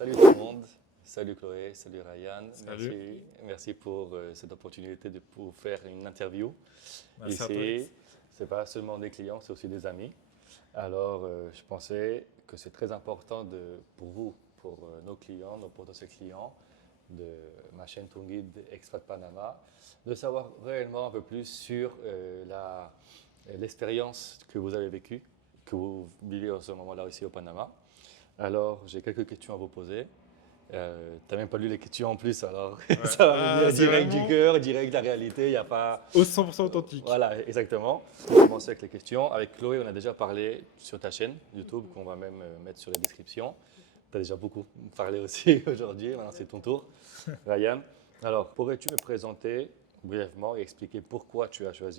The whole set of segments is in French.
Salut tout le monde, salut Chloé, salut Ryan. Salut. Merci pour cette opportunité de vous faire une interview. Merci à toi. Ici, ce n'est pas seulement des clients, c'est aussi des amis. Alors, je pensais que c'est très important pour vous, pour nos clients, nos potentiels clients de ma chaîne Ton Guide Expat Panama, de savoir réellement un peu plus sur l'expérience que vous avez vécue, que vous vivez en ce moment-là ici au Panama. Alors, j'ai quelques questions à vous poser. Tu n'as même pas lu les questions en plus, alors Ouais. ça va venir C'est direct vraiment du cœur, direct de la réalité, il n'y a pas... au 100% authentique. Voilà, exactement. On va commencer avec les questions. Avec Chloé, on a déjà parlé sur ta chaîne YouTube, qu'on va même mettre sur la description. Tu as déjà beaucoup parlé aussi aujourd'hui, maintenant c'est ton tour. Ryan, alors pourrais-tu me présenter brièvement et expliquer pourquoi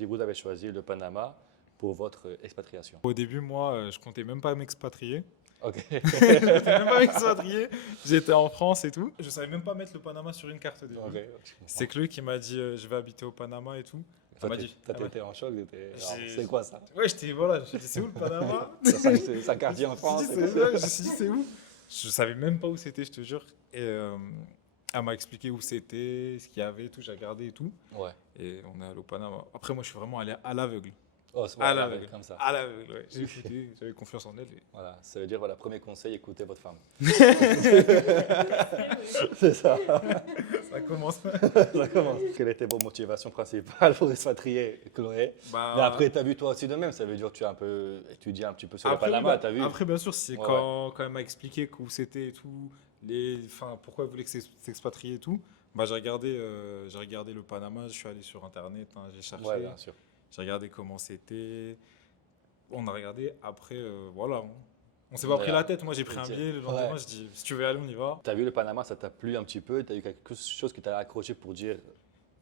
vous avez choisi le Panama pour votre expatriation? Au début, moi, je comptais même pas m'expatrier. Ok. Je comptais même pas m'expatrier. J'étais en France et tout. Je savais même pas mettre le Panama sur une carte au début. Ok, C'est Chloé qui m'a dit je vais habiter au Panama et tout. Elle m'a dit. Toi, t'étais en choc, alors, J'ai- c'est quoi ça? Ouais, je me suis dit c'est où le Panama? Ça quartier en France. Je me suis dit c'est où? Je savais même pas où c'était, je te jure. Et elle m'a expliqué où c'était, ce qu'il y avait, tout. J'ai regardé et tout. Ouais. Et on est allé au Panama. Après, moi, je suis vraiment allé à l'aveugle. Oh, c'est À voilà, l'aveugle. comme ça. À l'aveugle, ouais. J'ai écouté, j'avais confiance en elle. Voilà, ça veut dire, voilà, premier conseil, écoutez votre femme. C'est ça. Ça commence. Ça commence. Quelles étaient vos motivations principales pour expatrier, Chloé? Bah, Mais après, tu as vu toi aussi de même, ça veut dire que tu as un peu étudié un petit peu sur le après, oui, Panama, bah, tu as vu? après, bien sûr, c'est Ouais, quand elle m'a expliqué où c'était et tout, pourquoi elle voulait s'expatrier et tout, bah, j'ai regardé le Panama, je suis allé sur Internet, hein, j'ai cherché, Ouais, bien sûr. j'ai regardé comment c'était. On a regardé, après, voilà. On s'est pas pris la tête. Moi, j'ai pris un Ok. billet le lendemain, Ouais. je dis, si tu veux y aller, on y va. Tu as vu le Panama, ça t'a plu un petit peu? Tu as eu quelque chose qui t'a accroché pour dire,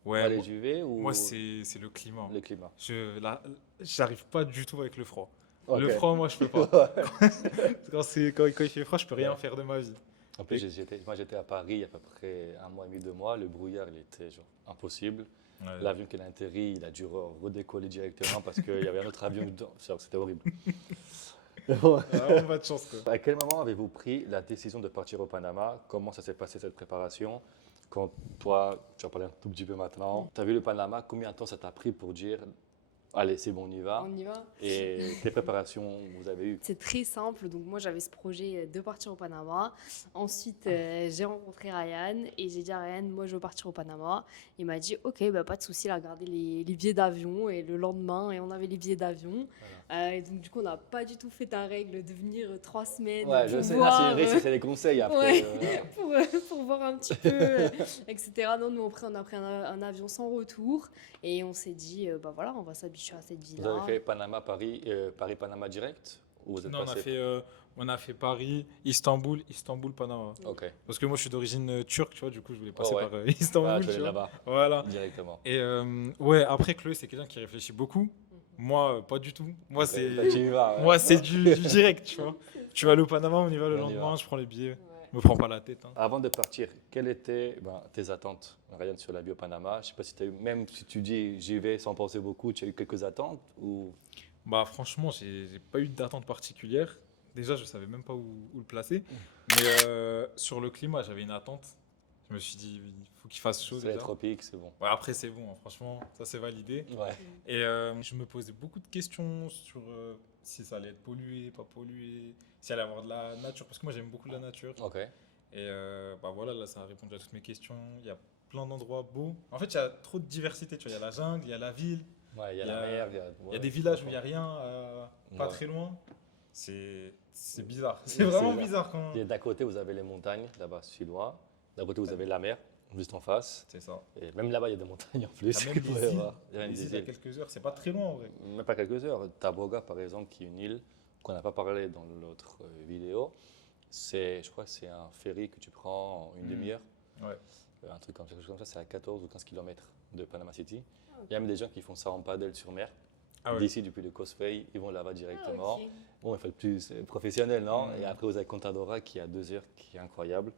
Ouais, allez, j'y vais? Ou moi, c'est le climat. le climat? J'arrive pas du tout avec le froid. Ok. Le froid, moi, je peux pas. Quand il fait froid, je peux rien Ouais. faire de ma vie. En plus, moi j'étais à Paris il y a à peu près 1 mois et demi, 2 mois. Le brouillard, il était genre impossible. Ouais. L'avion qui a atterri, il a dû redécoller directement parce qu'il y avait un autre avion dedans. C'était horrible. Vraiment pas de chance, quoi. À quel moment avez-vous pris la décision de partir au Panama? Comment ça s'est passé cette préparation? Quand toi, tu vas parler un tout petit peu maintenant, tu as vu le Panama, combien de temps ça t'a pris pour dire allez, c'est bon, on y va? On y va. Et quelles préparations vous avez eues? C'est très simple. Donc moi, j'avais ce projet de partir au Panama. Ensuite, j'ai rencontré Ryan et j'ai dit à Ryan, moi, je veux partir au Panama. Il m'a dit, ok, bah, pas de souci, il a gardé les billets d'avion. Et le lendemain, et on avait les billets d'avion. Et donc du coup, on n'a pas du tout fait ta règle de venir 3 semaines Ouais, pour je sais, voir, là, c'est vrai, c'est des conseils après. Ouais. pour voir un petit peu, etc. Non, nous, on a pris un avion sans retour. Et on s'est dit, bah voilà, on va s'habituer à cette Vous vie-là. avez fait Panama-Paris, Paris-Panama direct? Ou vous êtes Non, passé on a fait Paris, Istanbul, Panama. Ok. Parce que moi, je suis d'origine turque, tu vois, du coup, je voulais passer ouais. par Istanbul, Ah, tu tu es vois. là-bas, Voilà. directement. Et ouais, après, Chloé, c'est quelqu'un qui réfléchit beaucoup. Moi, pas du tout. Moi, Ok, c'est toi, tu y vas, ouais. moi, c'est du direct, tu vois. Tu vas aller au Panama, on y va le On y lendemain, va. je prends les billets. Ouais. Me prends pas la tête. Hein. Avant de partir, quelles étaient tes attentes, Ryan, sur la vie au Panama? Je ne sais pas si tu as eu, même si tu dis j'y vais sans penser beaucoup, tu as eu quelques attentes ou... Bah, franchement, j'ai pas eu d'attente particulière. Déjà, je savais même pas où le placer. Mais sur le climat, j'avais une attente. Je me suis dit, il faut qu'il fasse chaud C'est les déjà. tropiques, c'est bon. Ouais, après, c'est bon, hein, franchement, ça c'est validé. Ouais. Et je me posais beaucoup de questions sur si ça allait être pollué, pas pollué, s'il allait y avoir de la nature, parce que moi j'aime beaucoup la nature. Ok. Et bah voilà, là ça a répondu à toutes mes questions. Il y a plein d'endroits beaux. En fait, il y a trop de diversité, tu vois. Il y a la jungle, il y a la ville, Ouais, il y a Il y la a- mer, il y a des villages où il n'y a rien, pas Ouais. très loin. C'est bizarre. C'est vraiment C'est- bizarre quand. Et d'un côté, vous avez les montagnes, là-bas, je suis loin. D'un côté, vous avez la mer, juste en face. C'est ça. Et même là-bas, il y a des montagnes en plus. Il y a même qu'il faut des îles. voir. Il y a même Les des îles, il y a îles. quelques heures, c'est pas très loin en vrai. Même pas quelques heures. Taboga, par exemple, qui est une île qu'on n'a pas parlé dans l'autre vidéo. Je crois que c'est un ferry que tu prends en une demi-heure. Ouais. Un truc comme ça, quelque chose comme ça, c'est à 14 ou 15 km de Panama City. Il y a même des gens qui font ça en paddle sur mer. Ah ouais. D'ici, depuis le Causeway, ils vont là-bas directement. Ah, ok. Bon, il faut le plus professionnel, non? Mm. Et après, vous avez Contadora qui est à 2 heures, qui est incroyable.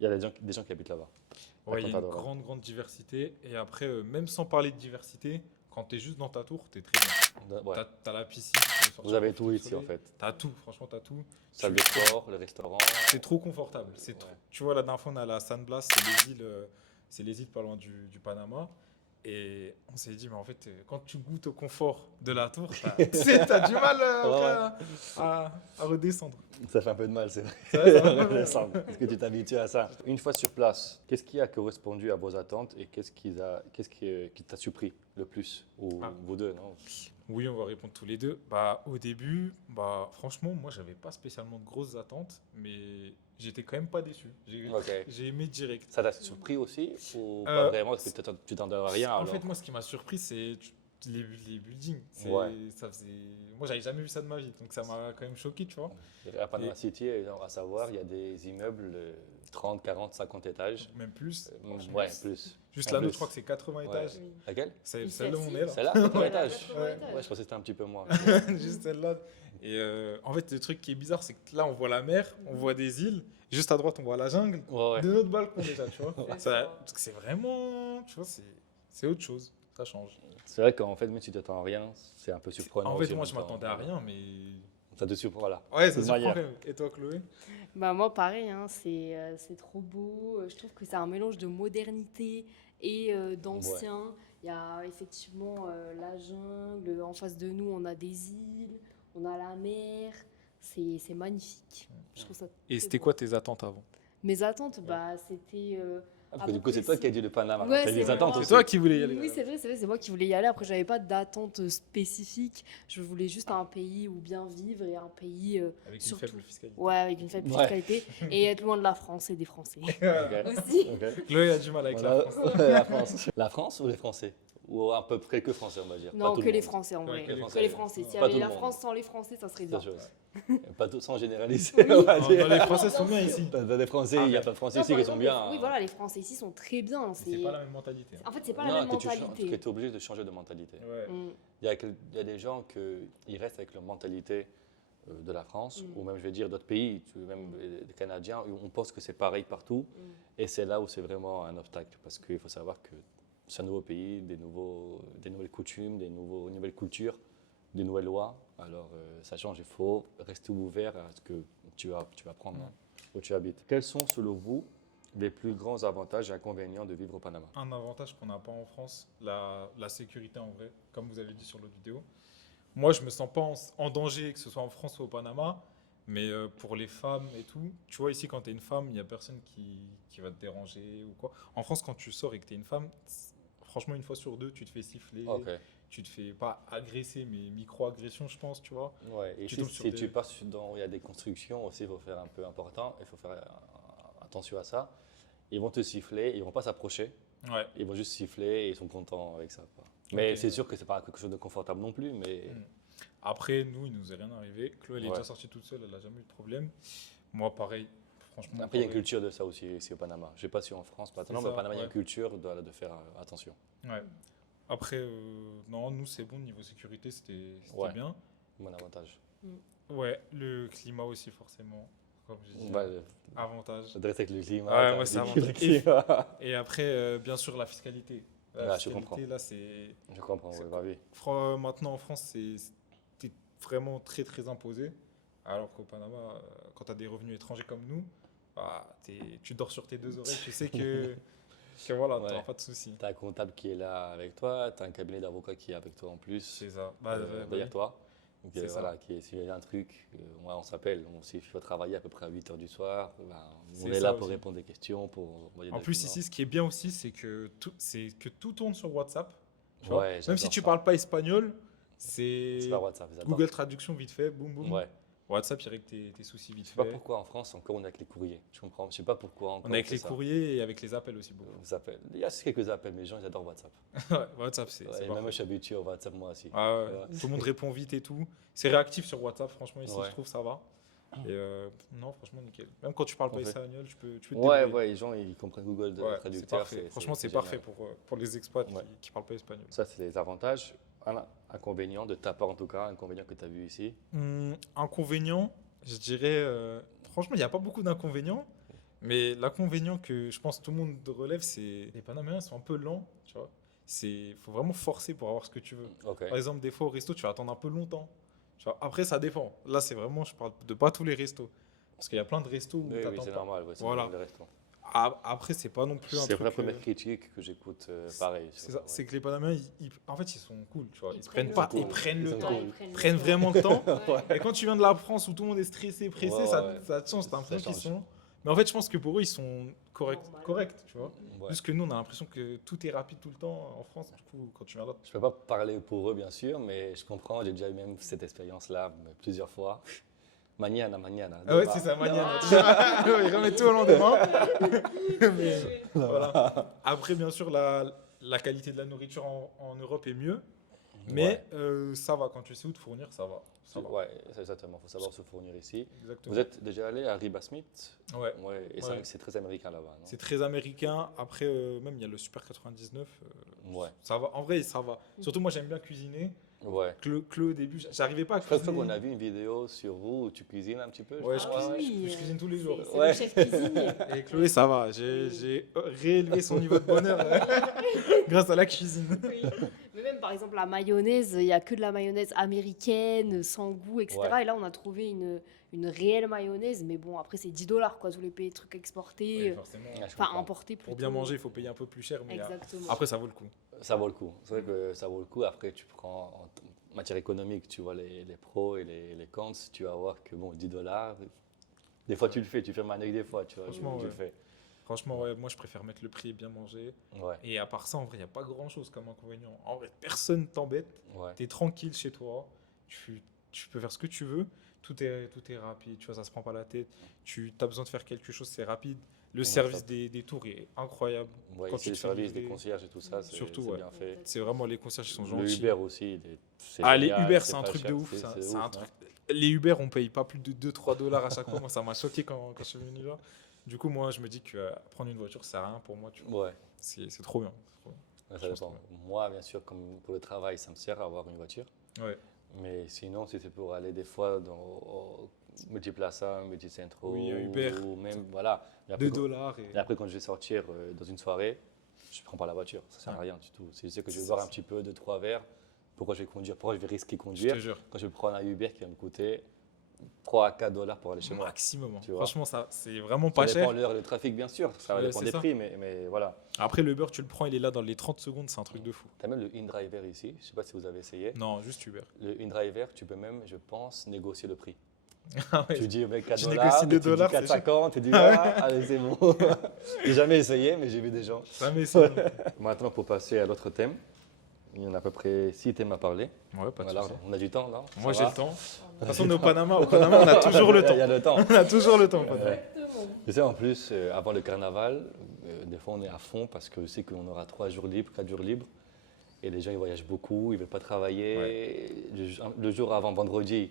Il y a des gens qui habitent là-bas. Ouais, il y a une Contadora. grande diversité. Et après, même sans parler de diversité, quand tu es juste dans ta tour, tu es très bien. Ouais. T'as la piscine. tu peux sortir Vous avez profiter tout du ici, en soleil. fait. T'as tout, franchement, t'as tout. Salle de Tu- sport, le restaurant. C'est trop confortable. Tu vois, la dernière fois, on est allé à San Blas, c'est les îles pas loin du Panama. Et on s'est dit, mais en fait, quand tu goûtes au confort de la tour, tu sais, t'as du mal après, à redescendre. Ça fait un peu de mal, c'est vrai. Ça va, ça va. Parce que tu t'habitues à ça. Une fois sur place, qu'est-ce qui a correspondu à vos attentes et qui t'a surpris le plus? Ou Ah. vous deux, non? Oui, on va répondre tous les deux. Au début, franchement, moi, j'avais pas spécialement de grosses attentes, mais j'étais quand même pas déçu. Ok. J'ai aimé direct. Ça t'a surpris aussi ou pas vraiment parce que tu t'en à rien En alors? fait, moi, ce qui m'a surpris, c'est les buildings. Ouais. Ça faisait... Moi, j'avais jamais vu ça de ma vie, donc ça m'a quand même choqué, tu vois. À Panama City, à savoir, il y a des immeubles 30, 40, 50 étages. Même plus. Ouais, plus. Juste En là, plus. je crois que c'est 80 Ouais. étages. Oui. Laquelle? C'est Une celle où on celle-ci. est là. Celle-là, 80 Ouais, étages. 80 Ouais. étages. Ouais, je pensais que c'était un petit peu moins. Juste celle-là. Et en fait, le truc qui est bizarre, c'est que là, on voit la mer, on voit des îles. Juste à droite, on voit la jungle. Ouais, ouais. De notre balcon déjà, tu vois. C'est ça. Parce que c'est vraiment, tu vois, c'est autre chose. Ça change. C'est vrai qu'en fait, même si tu t'attends à rien, c'est un peu surprenant. En fait, aussi moi, même je temps. m'attendais à rien, mais. Ça te surprend, voilà. Ouais, ça De surprend manière. quand même. Et toi, Chloé? Bah moi pareil, hein, c'est trop beau. Je trouve que c'est un mélange de modernité et d'ancien. Il y a effectivement la jungle, en face de nous on a des îles, on a la mer. C'est magnifique. Je trouve ça Et très c'était beau. quoi tes attentes avant? Mes attentes, bah c'était... Parce que du coup, c'est toi qui as dit le Panama. Ouais, T'as c'est des vrai. attentes C'est aussi. C'est toi qui voulais y aller. Oui, c'est vrai, c'est moi qui voulais y aller. Après, j'avais pas d'attente spécifique. Je voulais juste un pays où bien vivre et un pays Avec une surtout. faible fiscalité. Ouais, avec une faible Ouais. fiscalité et être loin de la France et des Français Ok. aussi. Ok. Chloé a du mal avec Voilà. la France. La France. La France ou les Français? Ou à peu près que Français, on va dire. Pas Non, tout que le les monde. Français en vrai. que les Que les Français. S'il y Pas avait tout le la monde. France sans les Français, ça serait C'est bien. chose. Pas tout, sans généraliser, Oui. on va Non, dire. les Français sont bien ici. T'as des Français, Ah, il y a mais- pas de Français Non, ici par qui sont exemple, bien. Oui, voilà, les Français ici sont très bien. C'est pas la même mentalité. En fait, c'est pas Non, la même que tu mentalité. es obligé de changer de mentalité. Ouais. Mm. Il y a des gens qui restent avec leur mentalité de la France, Mm. ou même, je vais dire, d'autres pays, même des Canadiens, où on pense que c'est pareil partout. Mm. Et c'est là où c'est vraiment un obstacle, parce qu'il faut savoir que c'est un nouveau pays, des nouvelles coutumes, des nouvelles cultures, des nouvelles lois. Alors, ça change, il faut rester ouvert à ce que tu vas apprendre où tu habites. Quels sont, selon vous, les plus grands avantages et inconvénients de vivre au Panama? Un avantage qu'on n'a pas en France, la sécurité en vrai, comme vous avez dit sur l'autre vidéo. Moi, je me sens pas en danger, que ce soit en France ou au Panama, mais pour les femmes et tout, tu vois, ici, quand tu es une femme, il n'y a personne qui va te déranger ou quoi. En France, quand tu sors et que tu es une femme, franchement, une fois sur deux, tu te fais siffler, Ok. tu te fais pas agresser, mais micro-agression, je pense, tu vois. Ouais, et Tu si, tombes sur si des- tu passes dans où il y a des constructions aussi, il faut faire un peu important, il faut faire attention à ça. Ils vont te siffler, ils vont pas s'approcher, Ouais. ils vont juste siffler et ils sont contents avec ça, quoi. Mais Ok. c'est sûr que c'est pas quelque chose de confortable non plus, mais Après, nous, il nous est rien arrivé. Chloé, elle est Ouais. déjà sortie toute seule, elle n'a jamais eu de problème. Moi, pareil, franchement. après il y a une pareil. culture de ça aussi ici au Panama. Je sais pas si en France maintenant, C'est mais au ça, Panama il y a une ouais. culture de faire attention. Ouais. Après, non, nous, c'est bon, niveau sécurité, c'était Ouais. bien. Bon avantage. Ouais, le climat aussi, forcément. Comme j'ai dit, Ouais, avantage. je reste avec le climat. Ouais, t'as moi, c'est dit que le avantage. climat. Et après, bien sûr, la fiscalité. La Ah, je fiscalité, comprends. là, c'est. Je comprends, C'est ouais, bah oui. Maintenant, en France, t'es vraiment très, très imposé. Alors qu'au Panama, quand tu as des revenus étrangers comme nous, tu dors sur tes deux oreilles, tu sais que voilà, Ouais. t'auras pas de soucis. T'as un comptable qui est là avec toi, t'as un cabinet d'avocats qui est avec toi en plus. C'est ça. Derrière Oui. toi. Donc, C'est ça. voilà, s'il y a un truc, ouais, on s'appelle. S'il faut travailler à peu près à 8 h du soir, ben, on C'est est ça là pour aussi. répondre des questions, pour envoyer En des plus, documents. ici, ce qui est bien aussi, c'est que tout tourne sur WhatsApp. Tu vois. Ouais, Même j'adore si tu ça. parles pas espagnol, c'est C'est pas WhatsApp, j'adore. Google Traduction vite fait, boum boum. Ouais. WhatsApp, il règle tes soucis vite Je sais pas fait. pourquoi en France, encore on est avec les courriers. Je comprends. Je sais pas pourquoi encore. On est avec fait les ça. courriers et avec les appels aussi beaucoup. Vous appelez. Il y a quelques appels, mais les gens ils adorent WhatsApp. Ouais, WhatsApp, c'est Ouais, c'est et même parfait. moi je suis habitué au WhatsApp moi aussi. Ah ouais, Ouais. tout le monde répond vite et tout. C'est réactif sur WhatsApp, franchement, ici, Ouais. je trouve ça va. Et non, franchement, nickel. Même quand tu parles pas Parfait. espagnol, tu peux te Ouais, débrouiller. ouais, les gens ils comprennent Google Ouais, c'est traducteur. parfait. Franchement, c'est génial. parfait pour les expats Ouais. qui parlent pas espagnol. Ça, c'est les avantages. Un inconvénient de ta part en tout cas, un inconvénient que tu as vu ici. Inconvénient, je dirais, franchement, il n'y a pas beaucoup d'inconvénients. Mais l'inconvénient que je pense que tout le monde relève, c'est les Panaméens sont un peu lents, tu vois. faut vraiment forcer pour avoir ce que tu veux. Ok. Par exemple, des fois au resto, tu vas attendre un peu longtemps. Tu vois, après, ça dépend. Là, c'est vraiment, je parle de pas tous les restos. Parce qu'il y a plein de restos où Oui, tu oui, attends c'est pas. normal. Ouais, c'est Voilà. comme le restaurant. Après, c'est pas non plus un C'est truc. la première critique que j'écoute pareil. C'est ça, c'est que les Panaméens, en fait, ils sont cool, tu vois. Ils se prennent le pas, temps. ils prennent le Ils temps. sont cool. Ils prennent vraiment le temps. Ouais. Et quand tu viens de la France où tout le monde est stressé, pressé, Ouais, ça, ouais. ça te change. T'as l'impression Ça qu'ils change. sont. Mais en fait, je pense que pour eux, ils sont Normal. corrects, tu vois. Ouais. Juste que nous, on a l'impression que tout est rapide tout le temps en France. Du coup, quand tu viens là, Je peux pas parler pour eux, bien sûr, mais je comprends. J'ai déjà eu même cette expérience-là plusieurs fois. Mañana, mañana. ah ouais, demain. c'est ça, mañana. Ils remettent tout au lendemain. Mais voilà. Après, bien sûr, la qualité de la nourriture en Europe est mieux. Mais ça va, quand tu sais où te fournir, ça va. Ça va. Ouais, c'est exactement. Il faut savoir se fournir ici. Exactement. Vous êtes déjà allé à Ribasmith? Ouais. Ouais, et c'est Ouais. vrai que c'est très américain là-bas, non? C'est très américain. Après, même, il y a le Super 99. Ouais, Ça va. En vrai, ça va. Surtout, moi, j'aime bien cuisiner. ouais. Chloé, au début, j'arrivais pas à Je crois cuisiner. qu'on a vu une vidéo sur vous où tu cuisines un petit peu. Ouais, crois. Ah oui, je cuisine tous les jours. C'est Ouais. le chef cuisinier. Et Chloé, ça va. J'ai réélevé son niveau de bonheur grâce à la cuisine. Oui. Mais même par exemple la mayonnaise, il n'y a que de la mayonnaise américaine, sans goût, etc. Ouais. Et là on a trouvé une réelle mayonnaise, mais bon après c'est 10 dollars quoi, tous les pays, trucs exportés, Ouais, forcément. Ah, je enfin comprends. importés plutôt. Pour bien manger, il faut payer un peu plus cher. Mais Exactement. après, ça vaut le coup. Ça vaut le coup. C'est vrai que ça vaut le coup. Après, tu prends en matière économique, tu vois les pros et les cons, tu vas voir que bon, 10 dollars, des fois tu le fais, tu fais maniaque des fois, tu vois, Franchement, tu ouais. le fais. Franchement, ouais, moi, je préfère mettre le prix et bien manger. Ouais, Et à part ça, en vrai, il n'y a pas grand-chose comme inconvénient. En vrai, personne t'embête. ouais. Tu es tranquille chez toi. Tu peux faire ce que tu veux. Tout est rapide. Tu vois, ça se prend pas la tête. Tu as besoin de faire quelque chose, c'est rapide. Le Ouais, service top. des tours est incroyable. Ouais, Quand ici, tu le te fais service des livrer- concierges et tout ça, c'est Surtout, c'est ouais. bien fait. C'est vraiment les concierges qui sont Le gentils. Uber aussi, c'est Ah, les génial, Uber, c'est un pas truc cher, de ouf. Ça, c'est un ouf, truc. hein. Les Uber, on paye pas plus de 2-3 dollars à chaque fois. Moi, ça m'a choqué quand je suis venu là. Du coup, moi, je me dis que prendre une voiture, ça sert à rien pour moi. Tu vois. Ouais, C'est trop bien. C'est trop bien. ça Je pense dépend. que Moi, bien sûr, comme pour le travail, ça me sert à avoir une voiture. Ouais. Mais sinon, si c'est pour aller des fois dans Multiplaza, Multicentro, Oui, Uber. ou même, voilà. Et 2 quand- dollars. Et après, quand je vais sortir dans une soirée, je ne prends pas la voiture. Ça ne sert à Ouais. rien du tout. Si je sais que je C'est vais ça, boire un c'est- petit peu, 2-3 verres, pourquoi je vais conduire? Pourquoi je vais risquer de Je conduire te jure. quand je vais prendre un Uber qui va me coûter 3 à 4 dollars pour aller chez moi? Maximum. Hein. Tu vois. Franchement, ça, c'est vraiment Ça pas dépend cher. de l'heure et le trafic, bien sûr. Ça Ouais, dépend c'est des ça. prix, mais voilà. Après, le beurre, tu le prends, il est là dans les 30 secondes. C'est un truc de fou. Tu as même le InDriver ici. Je ne sais pas si vous avez essayé. Non, juste Uber. Le InDriver, tu peux même, je pense, négocier le prix. Ah ouais. Tu dis au mec 4 Tu dollars, négocies mais 2 tu dis dollars, c'est 4,50, tu dis Ah ouais. allez c'est bon. J'ai jamais essayé, mais j'ai vu des gens. Jamais essayé. Maintenant, pour passer à l'autre thème, il y en a à peu près 6 thèmes à parler. Ouais, pas de Voilà, souci. on a du temps là. Moi, Ça j'ai va le temps. De toute façon, on est au Panama, on a toujours le Il y temps. a le temps. On a toujours le temps. au Panama. Ouais. Exactement. Tu sais, en plus, avant le carnaval, des fois on est à fond parce que je sais qu'on aura 3 jours libres, 4 jours libres. Et les gens ils voyagent beaucoup, ils ne veulent pas travailler. Le jour avant vendredi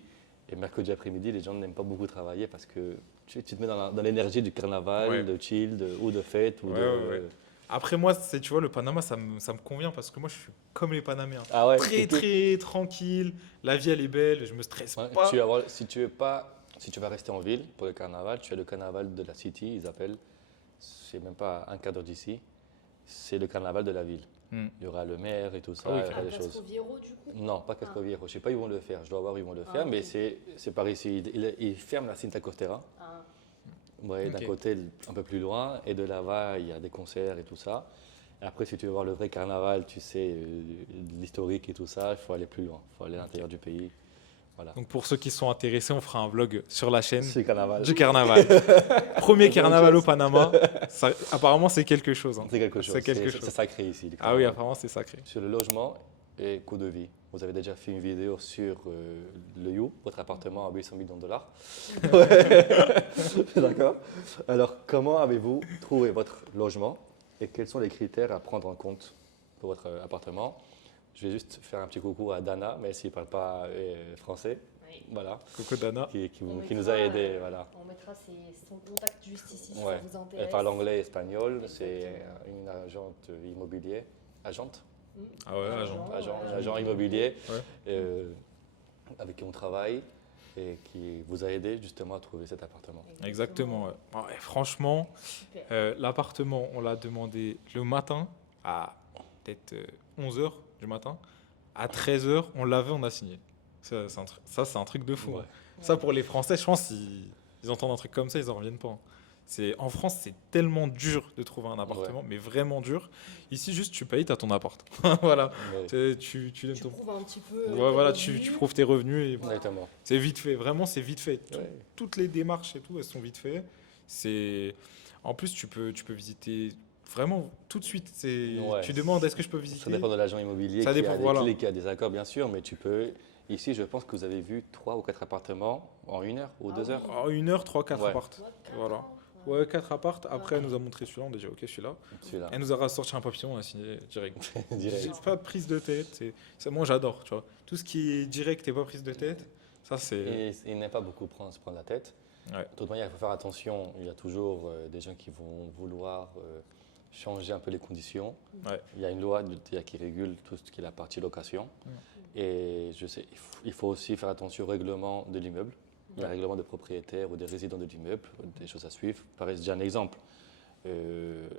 et mercredi après-midi, les gens n'aiment pas beaucoup travailler parce que tu te mets dans l'énergie du carnaval, Ouais. de chill, ou de fête. Ou Ouais, ouais. Après, moi, tu vois, le Panama, ça me convient parce que moi, je suis comme les Panaméens. Ah ouais, Très, très tranquille. La vie, elle est belle. Je me stresse Ouais, pas. si tu vas rester en ville pour le carnaval, tu as le carnaval de la city, ils appellent. C'est même pas un quart d'heure d'ici. C'est le carnaval de la ville. Hmm. Il y aura le maire et tout ça, Ah oui, il y aura À des choses. Castroviero, du coup. Non, pas Castroviero. Je ne sais pas où ils vont le faire. Je dois voir où ils vont le Ah, faire, ok. mais c'est par ici. Ils ferment la Cinta Costera. Ah. Ouais, Ok. d'un côté, un peu plus loin. Et de là-bas, il y a des concerts et tout ça. Et après, si tu veux voir le vrai carnaval, tu sais, l'historique et tout ça, il faut aller plus loin. Il faut aller à l'intérieur du pays. Voilà. Donc, pour ceux qui sont intéressés, on fera un vlog sur la chaîne C'est le carnaval. du carnaval. Premier C'est quelque carnaval au chose. Panama. Ça, apparemment, c'est quelque chose. Hein. C'est quelque chose. C'est quelque chose. C'est sacré ici. le Ah oui, carnaval. apparemment, c'est sacré. Sur le logement et coût de vie. Vous avez déjà fait une vidéo sur le You, votre appartement à 800 millions de dollars. Ouais. D'accord. Alors, comment avez-vous trouvé votre logement et quels sont les critères à prendre en compte pour votre appartement? Je vais juste faire un petit coucou à Dana, mais s'il ne parle pas français, Oui. voilà, Coucou Dana. qui nous a aidés. Voilà. On mettra son contact juste ici si Ouais. ça vous Elle intéresse. parle anglais et espagnol, c'est Exactement. une agente immobilier. Agente Ah ouais, agent. agent immobilier Ouais. avec qui on travaille et qui vous a aidé justement à trouver cet appartement. Exactement. Ouais. Bon, ouais, franchement, Super. l'appartement, on l'a demandé le matin à peut-être 11h du matin. À 13h, on l'avait, on a signé. C'est un truc de fou. Ouais. Hein. Ça, pour les Français, je pense, ils entendent un truc comme ça, ils n'en reviennent pas. Hein. En France, c'est tellement dur de trouver un appartement, mais vraiment dur. Ici, juste, tu payes, tu as ton appart. Voilà. Ouais. Tu donnes Tu ton... prouves un petit peu. Ouais, tes voilà, revenus. tu prouves tes revenus et Exactement. c'est vite fait. Vraiment, c'est vite fait. Ouais. Toutes les démarches et tout, elles sont vite faites. En plus, tu peux visiter vraiment tout de suite. Ouais. Tu demandes est-ce que je peux visiter. Ça dépend de l'agent immobilier Ça qui dépend, a des voilà. clés, qui a des accords, bien sûr, mais tu peux. Ici, je pense que vous avez vu 3 ou 4 appartements en 1 heure ou 2 oui. heures. En 1 heure, 3, 4 Ouais. appartes. Ouais, quatre, Voilà. hein. Ouais, 4 appartes. Après, elle nous a montré celui-là. On a dit ok, celui-là. Celui-là. Elle nous a ressorti un papillon, on a signé direct. Direct. J'ai pas de prise de tête. Moi, j'adore. Tu vois. Tout ce qui est direct et pas prise de tête, ça, c'est. Et il n'aime pas beaucoup se prendre la tête. Ouais. De toute manière, il faut faire attention. Il y a toujours des gens qui vont vouloir changer un peu les conditions. Ouais. Il y a une loi qui régule tout ce qui est la partie location. Et je sais, il faut aussi faire attention au règlement de l'immeuble. Il y a un règlement de propriétaire ou des résidents de l'immeuble, des choses à suivre. Pareil, j'ai un exemple.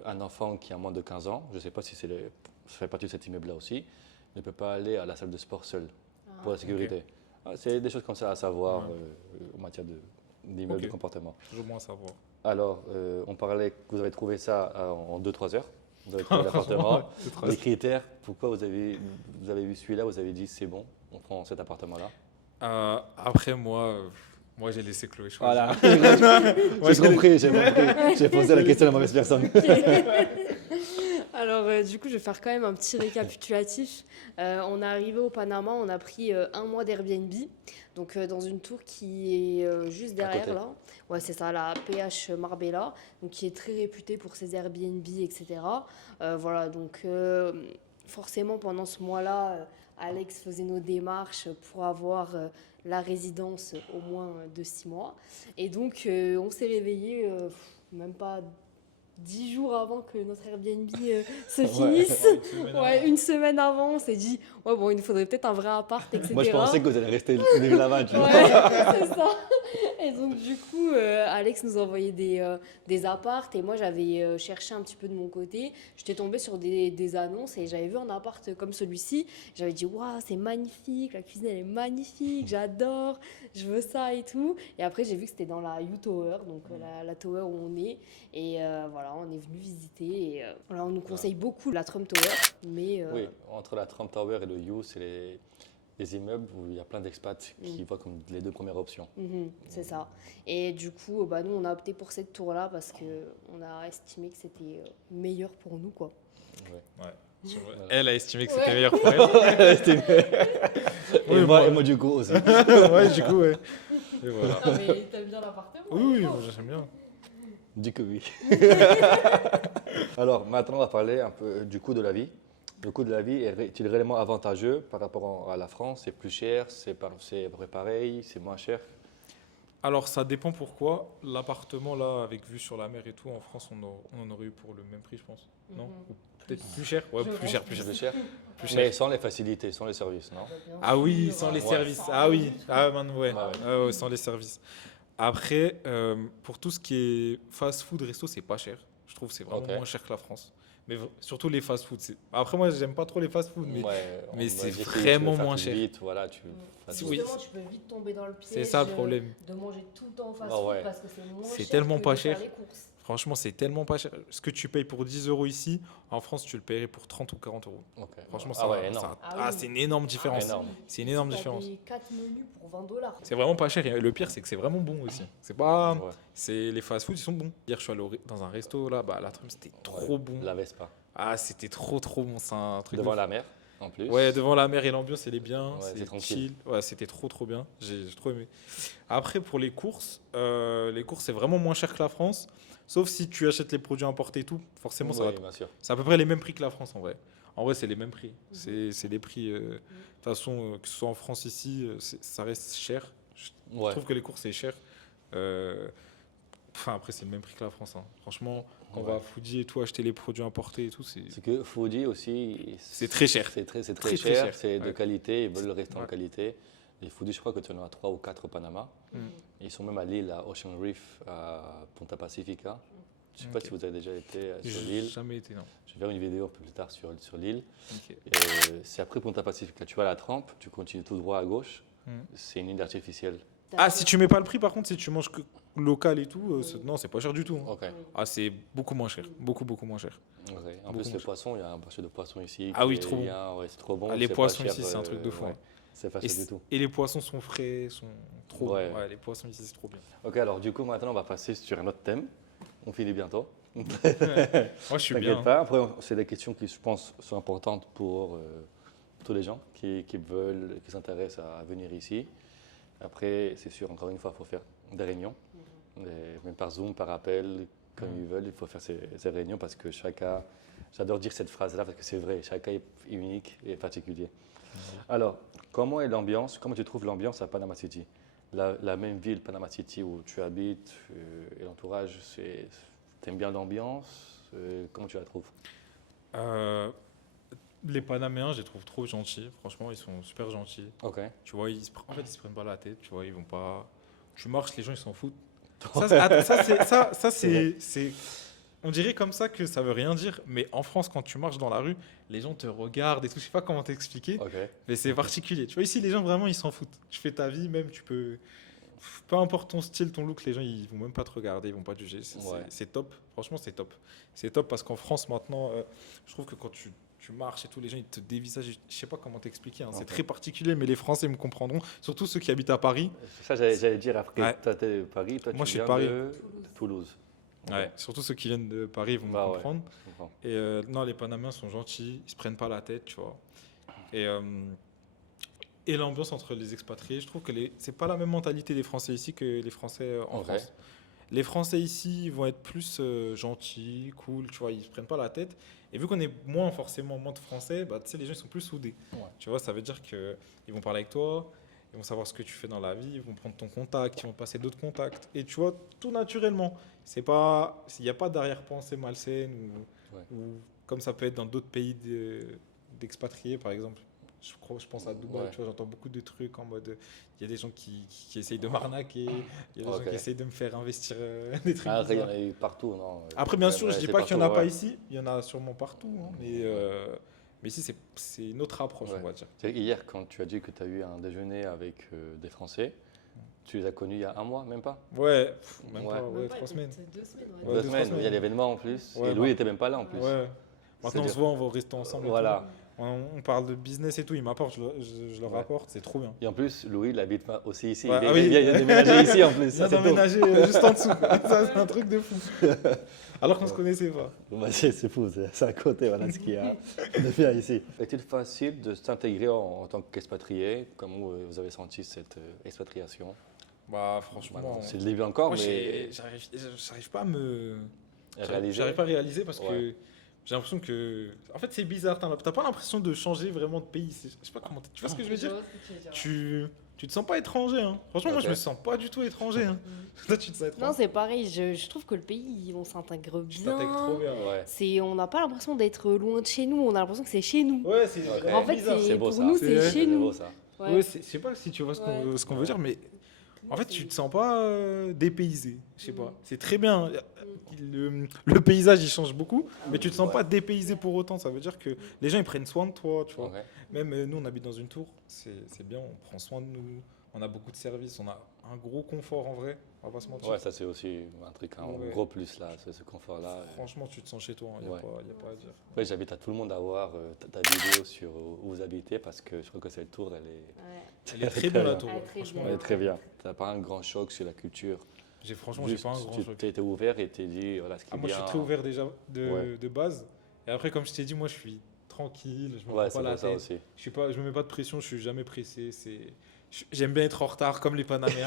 Un enfant qui a moins de 15 ans, je ne sais pas si ça fait partie de cet immeuble-là aussi, ne peut pas aller à la salle de sport seul pour la sécurité. Ah, c'est des choses comme ça à savoir en matière d'immeuble Ok. de comportement. Toujours moins savoir. Alors, on parlait que vous avez trouvé ça en 2-3 heures. Vous avez trouvé l'appartement. C'est trop- Les critères, pourquoi vous avez vu celui-là, vous avez dit c'est bon, on prend cet appartement-là. Après, moi, j'ai laissé Chloé choisir. Voilà, Moi, j'ai compris. J'ai posé la question à la mauvaise personne. Alors, du coup, je vais faire quand même un petit récapitulatif. On est arrivé au Panama, on a pris un mois d'Airbnb, donc dans une tour qui est juste derrière côté. là. Ouais, c'est ça, la PH Marbella, donc qui est très réputée pour ses Airbnb, etc. Voilà, donc forcément pendant ce mois-là, Alex faisait nos démarches pour avoir la résidence au moins de 6 mois. Et donc, on s'est réveillé même pas 10 jours avant que notre Airbnb se finisse. Ouais, une semaine avant, on s'est dit, ouais, bon, il nous faudrait peut-être un vrai appart, etc. Moi, je pensais que vous allez rester vivre là-bas. Tu vois. Ouais, c'est ça. Et donc, du coup, Alex nous envoyait des apparts et moi, j'avais cherché un petit peu de mon côté. J'étais tombée sur des annonces et j'avais vu un appart comme celui-ci. J'avais dit, waouh, c'est magnifique, la cuisine, elle est magnifique, j'adore, je veux ça et tout. Et après, j'ai vu que c'était dans la U-Tower, donc la tower où on est. Et voilà, on est venu visiter. Et voilà, on nous conseille beaucoup la Trump Tower. Mais Oui, entre la Trump Tower et le U, c'est les immeubles où il y a plein d'expats qui voient comme les 2 premières options. c'est ça. Et du coup, bah, nous, on a opté pour cette tour-là parce qu'on a estimé que c'était meilleur pour nous, quoi. Ouais. Ouais. Voilà. Elle a estimé que c'était Ouais. meilleur pour elle. Et moi, du coup aussi. Ouais, du coup, ouais. Et voilà. Non, mais t'aimes bien l'appartement? Oui, moi, j'aime bien. Du coup, oui. Alors, maintenant, on va parler un peu du coût de la vie. Le coût de la vie est-il réellement avantageux par rapport à la France? C'est plus cher, c'est à peu près pareil, c'est moins cher? Alors, ça dépend pourquoi. L'appartement, là, avec vue sur la mer et tout, en France, on en aurait eu pour le même prix, je pense. Non Ou peut-être plus cher. Ouais, Je plus cher, pense plus cher. Plus cher? Plus Mais cher. sans les facilités, sans les services, non? Ah oui, sans les Ouais. services. Ah oui, ah man, ouais. Ouais. Ah ouais, sans les services. Après, pour tout ce qui est fast-food, resto, c'est pas cher. Je trouve que c'est vraiment Ok. moins cher que la France. Mais surtout les fast-food. Après, moi, j'aime pas trop les fast-food, mais Ouais, mais on c'est m'a dit que vraiment tu veux faire moins plus cher. Vite, voilà, Oui. Justement, tu peux vite tomber dans le piège c'est ça le problème. de manger tout le temps en fast Ah food ouais. parce que c'est moins C'est cher tellement que pas de faire cher. les courses. Franchement, c'est tellement pas cher. Ce que tu payes pour 10 euros ici, en France, tu le paierais pour 30 ou 40 euros. Ok. Franchement, Ah ouais, énorme. c'est une énorme différence. énorme. C'est une énorme T'as différence. des 4 menus pour 20 $. C'est vraiment pas cher. Et le pire, c'est que c'est vraiment bon aussi. C'est pas. Ouais. C'est les fast-food, ils sont bons. Hier, je suis allé dans un resto là, bah la Trump, c'était trop bon. La Vespa. Ah, c'était trop bon. C'est un truc. Devant de la mer, en plus. fou. Ouais, devant la mer et l'ambiance, elle est bien. Ouais, c'est c'est tranquille. chill. Ouais, c'était trop bien. J'ai trop aimé. Après, pour les courses, c'est vraiment moins cher que la France. Sauf si tu achètes les produits importés et tout. Forcément, ça Oui, va. bien sûr. C'est à peu près les mêmes prix que la France en vrai. En vrai, c'est les mêmes prix. C'est des prix. De toute façon, que ce soit en France ici, ça reste cher. Je Ouais. trouve que les courses, c'est cher. Enfin, après, c'est le même prix que la France. Hein. Franchement, quand on Ouais. va à Foodie et tout, acheter les produits importés et tout, c'est C'est que Foodie aussi. C'est très cher. C'est très Très cher, cher. c'est de Ouais. qualité, ils veulent rester en Ouais. qualité. Les Foodie, je crois que tu en as 3 ou 4 au Panama. Mm. Ils sont même à l'île à Ocean Reef, à Punta Pacifica. Je ne sais pas Ok. si vous avez déjà été sur J'ai l'île. jamais été, non. Je vais faire une vidéo un peu plus tard sur l'île. Ok. C'est après Punta Pacifica. Tu vas à la Trempe, tu continues tout droit à gauche. Mhm. C'est une île artificielle. Ah, si tu mets pas le prix, par contre, si tu manges que local et tout, non, c'est pas cher du tout, hein. Ok. Ah, c'est beaucoup moins cher. Beaucoup, beaucoup moins cher. Ok. En Beaucoup plus, le moins cher. poisson, il y a un marché de poissons ici. Ah qui oui, est trop bon. bien, ouais, c'est trop bon. Ah, les c'est pas poissons cher, ici, c'est un truc de fou, ouais. hein. C'est pas Et, cher du tout. et les poissons sont frais, sont trop Ouais. bons. Ouais, les poissons ici, c'est trop bien. Ok, alors du coup, maintenant, on va passer sur un autre thème. On finit bientôt. Moi, je suis bien. T'inquiète pas. Après, c'est des questions qui, je pense, sont importantes pour tous les gens qui veulent, qui s'intéressent à venir ici. Après, c'est sûr, encore une fois, il faut faire des réunions, même par Zoom, par appel, comme ils veulent. Il faut faire ces réunions parce que chacun, j'adore dire cette phrase-là parce que c'est vrai, chacun est unique et particulier. Alors, comment est l'ambiance, comment tu trouves l'ambiance à Panama City? La même ville, Panama City, où tu habites et l'entourage, t'aimes bien l'ambiance? Comment tu la trouves? Euh, les Panaméens, je les trouve trop gentils. Franchement, ils sont super gentils. Ok. Tu vois, en fait, ils se prennent pas la tête. Tu vois, ils vont pas. Tu marches, les gens, ils s'en foutent. Ça, c'est. On dirait comme ça que ça veut rien dire, mais en France, quand tu marches dans la rue, les gens te regardent et tout. Je sais pas comment t'expliquer, Ok. mais c'est particulier. Tu vois, ici, les gens vraiment, ils s'en foutent. Tu fais ta vie, même tu peux. Peu importe ton style, ton look, les gens, ils vont même pas te regarder, ils vont pas te juger. Ouais. C'est top. Franchement, c'est top. C'est top parce qu'en France, maintenant, je trouve que quand tu marches et tout, les gens, ils te dévisagent. Je sais pas comment t'expliquer, hein. C'est Ok. très particulier, mais les Français me comprendront. Surtout ceux qui habitent à Paris. Ça, j'allais dire après. Ouais. Toi, t'es de Paris, toi, Moi, tu je suis de viens Paris. de Toulouse. Ok. Ouais, surtout ceux qui viennent de Paris ils vont Bah me ouais. comprendre. Je comprends. Et non, les Panaméens sont gentils, ils se prennent pas la tête, tu vois. Et l'ambiance entre les expatriés, je trouve que c'est pas la même mentalité des Français ici que les Français en Ok. France. Les Français ici ils vont être plus gentils, cool, tu vois, ils se prennent pas la tête. Et vu qu'on est forcément moins de Français, bah, tu sais, les gens ils sont plus soudés. Ouais. Tu vois, ça veut dire qu'ils vont parler avec toi, ils vont savoir ce que tu fais dans la vie, ils vont prendre ton contact, ils vont passer d'autres contacts. Et tu vois, tout naturellement. Il n'y a pas d'arrière-pensée malsaine ou comme ça peut être dans d'autres pays d'expatriés, par exemple. Je pense à Dubaï, Ouais. tu vois, j'entends beaucoup de trucs en mode il y a des gens qui essayent de m'arnaquer, il y a des Ok. gens qui essayent de me faire investir des trucs. Ah, après, il y en bizarres. a eu partout, non? Après, bien sûr, Ouais, je dis c'est pas qu'il n'y en a partout, pas ouais. ici, il y en a sûrement partout, hein, mais ici, c'est une autre approche, Ouais. on va dire. Hier, quand tu as dit que tu as eu un déjeuner avec des Français, tu les as connus il y a un mois, même pas? Ouais, même Ouais. pas, Même ouais, pas, 3 semaines. peut-être 2 semaines. Ouais, Deux 2-3 semaines, il y a semaines. l'événement en plus. Ouais, et Louis n'était même pas là en plus. Ouais. Maintenant, on C'est-à-dire- se voit, on va au resto ensemble. et Voilà. tout. On parle de business et tout, il m'apporte, je le Ouais. rapporte, c'est trop bien. Et en plus, Louis, il habite aussi ici. Ouais, il, ah oui. il vient de déménager ici en plus. Il Ça, vient c'est top. d'emménager juste en dessous. Ça, c'est un truc de fou. Alors qu'on se connaissait pas. Bah, c'est fou, c'est à côté, voilà ce qu'il y a de bien ici. Est-il facile de s'intégrer en tant qu'expatrié? Comment vous avez senti cette expatriation? Bah, franchement. Maintenant, c'est le début encore, Moi, mais j'arrive pas à me. réaliser. J'arrive pas à réaliser parce Ouais. que j'ai l'impression que. En fait, c'est bizarre. T'as pas l'impression de changer vraiment de pays. Je sais pas comment. Tu vois ce que je veux dire? Tu te sens pas étranger, hein. Franchement, moi, Ok. je me sens pas du tout étranger, hein. Toi, tu te sens étranger. Non, c'est pareil. Je trouve que le pays, on s'intègre Tu t'intègres trop bien. bien. Ouais. On n'a pas l'impression d'être loin de chez nous. On a l'impression que c'est chez nous. Ouais, c'est Ok. vraiment En fait, bizarre. C'est beau pour ça. nous, C'est c'est chez beau nous. ça. Ouais. Ouais, je sais pas si tu vois ce qu'on veut dire, mais en fait, tu te sens pas dépaysé. Je sais pas. C'est très bien. Le paysage, il change beaucoup, mais tu te sens Ouais. pas dépaysé pour autant. Ça veut dire que les gens, ils prennent soin de toi, tu vois. Ok. Même nous, on habite dans une tour, c'est bien, on prend soin de nous, on a beaucoup de services, on a un gros confort en vrai, on va pas se mentir. Ouais, ça c'est aussi un truc, un Ouais. gros plus là, ce confort-là. Franchement, tu te sens chez toi, il n'y a, Ouais. pas à dire. Ouais, j'invite à tout le monde à voir ta vidéo sur où vous habitez parce que je crois que cette tour, elle est, Ouais. Elle est très bien la bien. tour, Elle est ouais, très franchement. bien. elle est très bien. T'as pas un grand choc sur la culture. Franchement, j'ai Juste, pas un grand choc. tu étais ouvert et t'es dit, voilà ce qui est Moi, bien. je suis très ouvert déjà Ouais. de base. Et après, comme je t'ai dit, moi, je suis tranquille, je me Ouais, prends c'est pas la pour ça tête. aussi. Je me mets pas de pression, je suis jamais pressé. J'aime bien être en retard comme les Panaméens.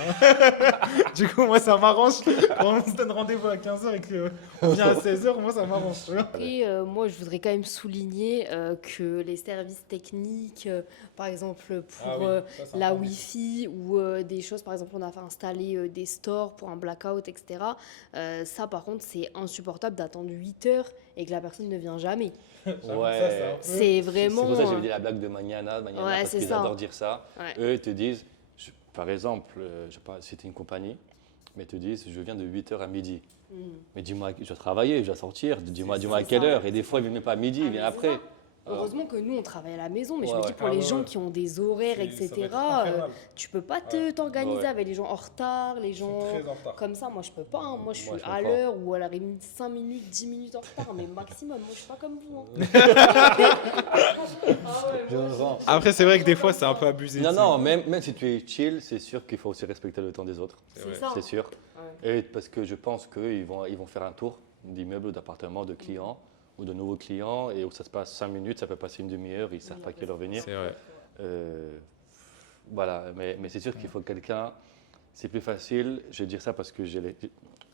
Du coup, moi, ça m'arrange. Quand on se donne rendez-vous à 15h et qu'on vient à 16h, moi, ça m'arrange. tu vois. Après, moi, je voudrais quand même souligner que les services techniques, par exemple pour Ah oui, ça, c'est la important. Wi-Fi ou des choses, par exemple, on a fait installer des stores pour un blackout, etc. Ça, par contre, c'est insupportable d'attendre 8 heures et que la personne ne vient jamais. J'avoue Ouais. que ça, c'est un peu- C'est C'est vraiment. pour ça que j'avais dit la blague de Mañana, Ouais, parce c'est qu'ils ça. adorent dire ça. Ouais. Eux, ils te disent, par exemple, je sais pas si c'était une compagnie, mais ils te disent, je viens de 8h à midi. Mais dis-moi, je dois travailler, je dois sortir. Dis-moi à c'est quelle ça. heure. Et des fois, il ne vient même pas à midi, Ah, il vient mais après. c'est ça. Heureusement que nous, on travaille à la maison, mais je Ouais, me dis ouais. pour Ah, les ouais, gens ouais. qui ont des horaires, Ça va être etc., infernal. tu peux pas Ouais. t'organiser Ouais. avec les gens en retard, les Ils sont gens très en retard. comme ça. Moi, je peux pas. Hein. Moi, je suis Moi, je à comprends. l'heure ou à la limite 5 minutes, 10 minutes en retard, mais maximum. Moi, je suis pas comme vous. Hein. Je comprends. Après, c'est vrai que des fois, c'est un peu abusé. Non, tu sais. non, même si tu es chill, c'est sûr qu'il faut aussi respecter le temps des autres. C'est C'est vrai. ça. C'est sûr. Ouais. Et parce que je pense qu'ils vont faire un tour d'immeubles, d'appartements, de clients ou de nouveaux clients et où ça se passe 5 minutes, ça peut passer une demi-heure, ils ne savent pas à quelle heure venir. C'est vrai. Voilà, mais c'est sûr qu'il faut quelqu'un. C'est plus facile, je vais dire ça parce que